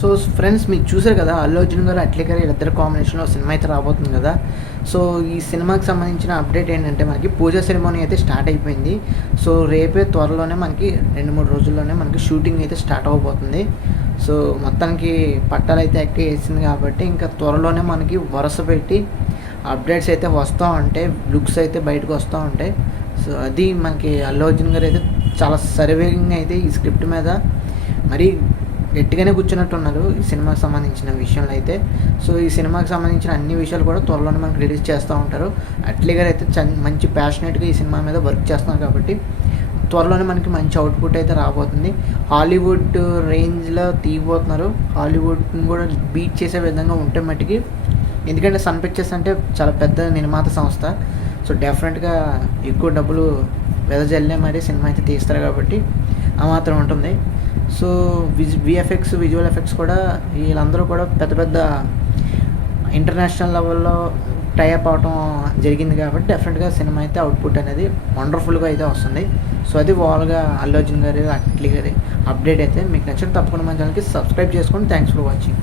So friends, మీరు చూసారు కదా, అల్లు అర్జున్ గారు అట్లీ గారు వీళ్ళిద్దరు కాంబినేషన్లో సినిమా అయితే రాబోతుంది కదా. సో ఈ సినిమాకి సంబంధించిన అప్డేట్ ఏంటంటే, మనకి పూజా సెరమోనీ అయితే స్టార్ట్ అయిపోయింది. సో రేపే త్వరలోనే మనకి 2-3 రోజుల్లోనే మనకి షూటింగ్ అయితే స్టార్ట్ అవ్వబోతుంది. సో మొత్తానికి పట్టాలు అయితే యాక్టివ్ వేసింది కాబట్టి ఇంకా త్వరలోనే మనకి వరుస పెట్టి అప్డేట్స్ అయితే వస్తూ ఉంటాయి, లుక్స్ అయితే బయటకు వస్తూ ఉంటాయి. సో అది మనకి అల్లు అర్జున్ గారు అయితే చాలా సర్వేగింగ్ అయితే ఈ స్క్రిప్ట్ మీద మరీ గట్టిగానే కూర్చున్నట్టున్నారు ఈ సినిమాకి సంబంధించిన విషయంలో అయితే. సో ఈ సినిమాకి సంబంధించిన అన్ని విషయాలు కూడా త్వరలోనే మనకు రిలీజ్ చేస్తూ ఉంటారు. అట్లీ గారు అయితే మంచి ప్యాషనేట్గా ఈ సినిమా మీద వర్క్ చేస్తున్నారు కాబట్టి త్వరలోనే మనకి మంచి అవుట్పుట్ అయితే రాబోతుంది. హాలీవుడ్ రేంజ్లో తీయబోతున్నారు, హాలీవుడ్ని కూడా బీట్ చేసే విధంగా ఉంటే మట్టుకి. ఎందుకంటే సన్ పిక్చర్స్ అంటే చాలా పెద్ద నిర్మాత సంస్థ. సో డెఫినెట్గా ఎక్కువ డబ్బులు వెదజల్లే మరి సినిమా అయితే తీస్తారు కాబట్టి ఆ మాత్రం ఉంటుంది. సో విఎఫ్ఎక్స్, విజువల్ ఎఫెక్ట్స్ కూడా వీళ్ళందరూ కూడా పెద్ద పెద్ద ఇంటర్నేషనల్ లెవెల్లో టైఅప్ అవడం జరిగింది కాబట్టి డెఫినెట్గా సినిమా అయితే అవుట్పుట్ అనేది వండర్ఫుల్గా అయితే వస్తుంది. సో అది ఓవరాల్గా అల్లు అర్జున్ గారు, అట్లీ గారి అప్డేట్ అయితే. మీకు నచ్చిన తప్పకుండా మన ఛానల్కి సబ్స్క్రైబ్ చేసుకోండి. Thanks for watching.